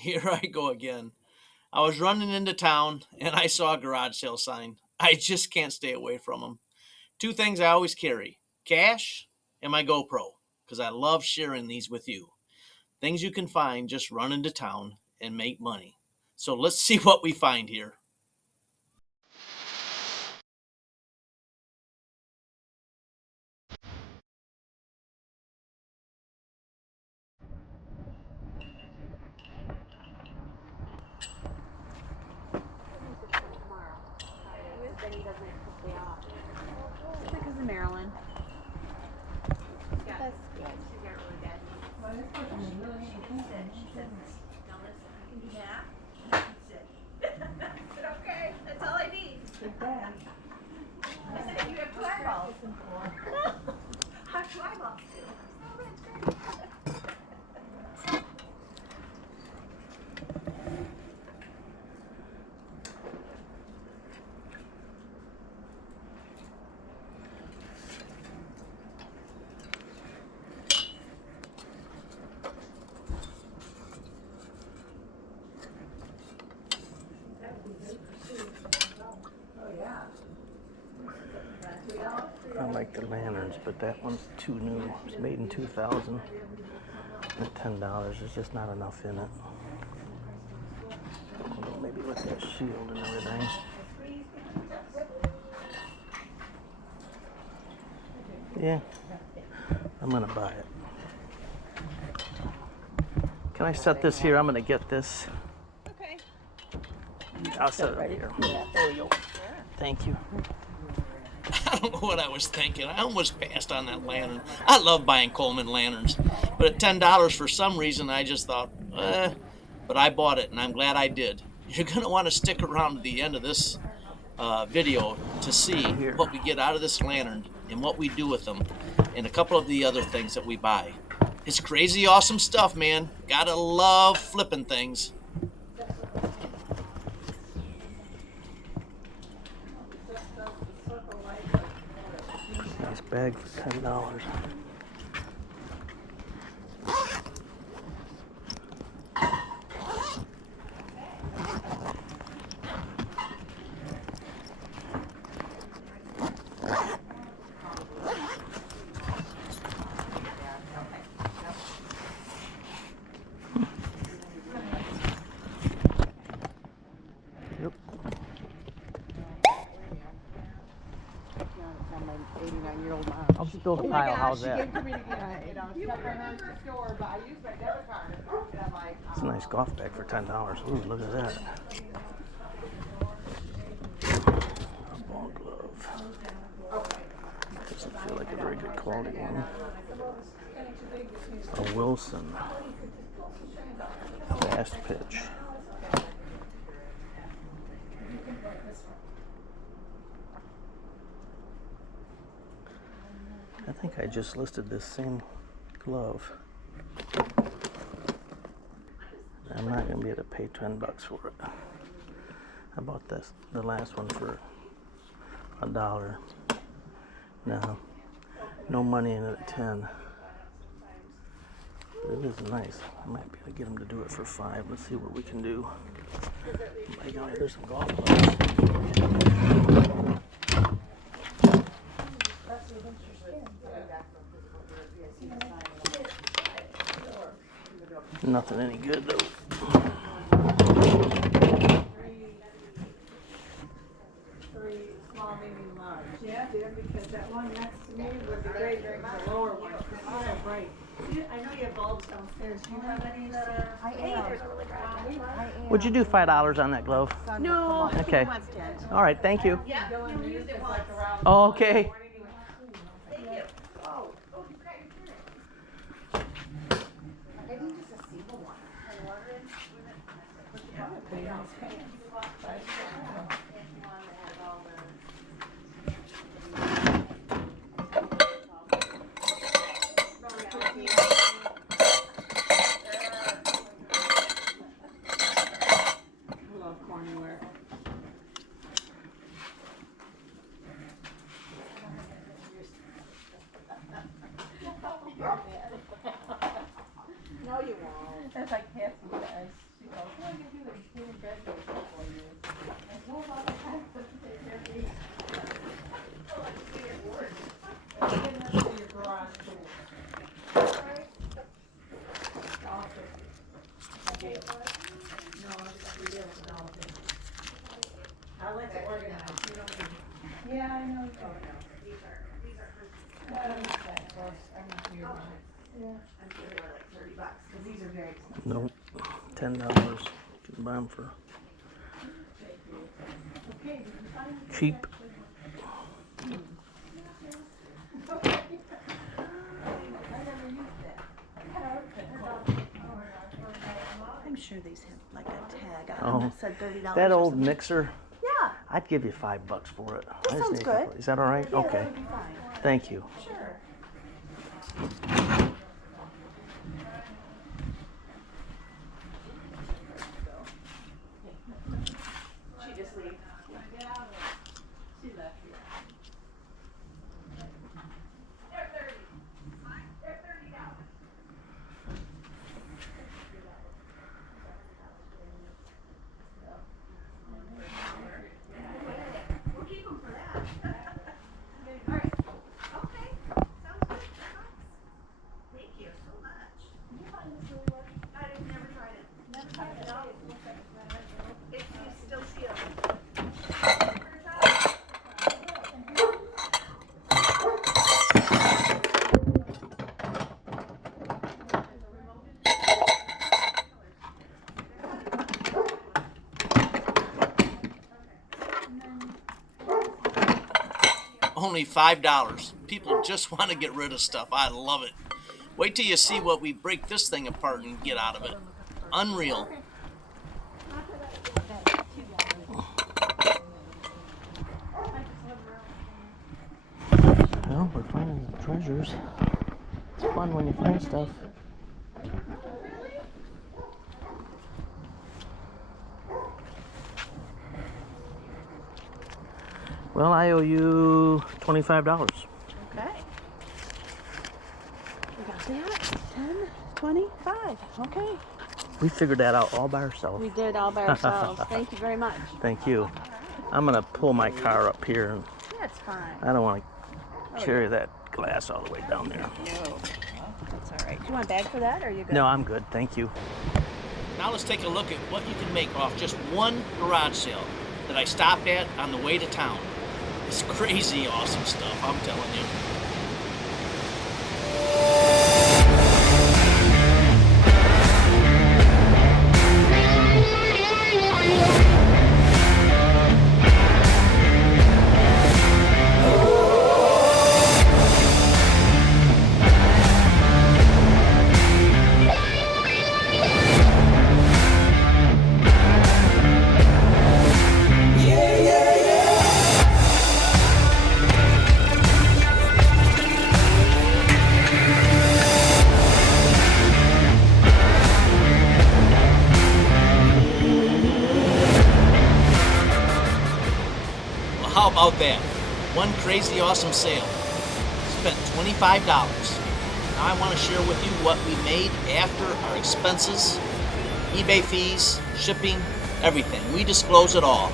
Here I go again. I was running into town and I saw a garage sale sign. I just can't stay away from them. Two things I always carry: cash and my GoPro, because I love sharing these with you. Things you can find just run into town and make money. So let's see what we find here. Because of Maryland. That's good. Okay, that's all I need. I said you have two eyeballs. I have two eyeballs too. Oh, that's great. I like the lanterns, but that one's too new. It's made in 2000. At $10, there's just not enough in it. Although maybe with that shield and everything. Yeah, I'm gonna buy it. Can I set this here? I'm gonna get this. Okay. I'll set it right here. Yeah. There we go. Thank you. I don't know what I was thinking. I almost passed on that lantern. I love buying Coleman lanterns, but at $10 for some reason I just thought, but I bought it and I'm glad I did. You're going to want to stick around to the end of this video to see what we get out of this lantern and what we do with them and a couple of the other things that we buy. It's crazy awesome stuff, man. Gotta love flipping things. Nice bag for $10. Yep. My 89-year-old mom. I'll just build a pile. How's that? You remember the store, but I used my debit card. And I'm like, It's a nice golf bag for $10. Ooh, look at that. A ball glove. Doesn't feel like a very good quality one. A Wilson. Fast pitch. I think I just listed this same glove. I'm not going to be able to pay $10 for it. I bought this, the last one, for $1. No, no money in it at 10. But it is nice. I might be able to get them to do it for $5. Let's see what we can do. Oh my God, there's some golf clubs. Nothing any good though. three small, medium, large. Yeah, dear, because that one next to me would be great, the lower one. Oh, right. I know you have bulbs downstairs. Do you have any that are? I am. Would you do $5 on that glove? No. Okay. He wants 10. All right, thank you. Yeah, he'll use it once. Oh, okay. Thank you. Oh, you got your turn. I need just a single one. I ordered it. No, you won't. That's like half says. She goes, "What are you gonna do when you clean bed for 4 years?" I said, "Oh, all the time to take care of me." Oh, I see it works. And then that's for your garage too. All 50. Okay. No, we didn't, no. I'll let you organize, you don't need. Yeah, I know. These are I'm not here. Yeah. I'm sure they're like $30 because these are very expensive. Nope. $10. You can buy them for Okay, did you find it? cheap. I never used that. I'm sure these have like a tag on them Oh, that said $30. that or old something. mixer, Yeah, I'd give you $5 for it. I just sounds need a couple- good. Is that all right? yeah, Okay. that would be fine. Thank you. Sure. She just leave. She left here. They're 30. They're $30. We'll keep them for that. All right. Okay. Sounds good. Thank you so much. Did you find this really well? I've never tried it. Never tried it. No. It's still sealed. Only $5. People just want to get rid of stuff. I love it. Wait till you see what we break this thing apart and get out of it. Unreal. Well, we're finding the treasures. It's fun when you find stuff. Well, I owe you $25. Okay. We got that. 10, 25. Okay. We figured that out all by ourselves. We did all by ourselves. Thank you very much. Thank you. I'm gonna pull my car up here, and That's fine. I don't want to carry that glass all the way down there. No. That's all right. Do you want a bag for that or are you good? No, I'm good. Thank you. Now let's take a look at what you can make off just one garage sale that I stopped at on the way to town. It's crazy awesome stuff, I'm telling you. How about that? One crazy awesome sale. Spent $25. Now I want to share with you what we made after our expenses, eBay fees, shipping, everything. We disclose it all.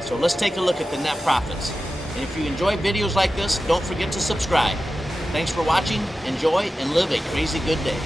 So let's take a look at the net profits. And if you enjoy videos like this, don't forget to subscribe. Thanks for watching, enjoy, and live a crazy good day.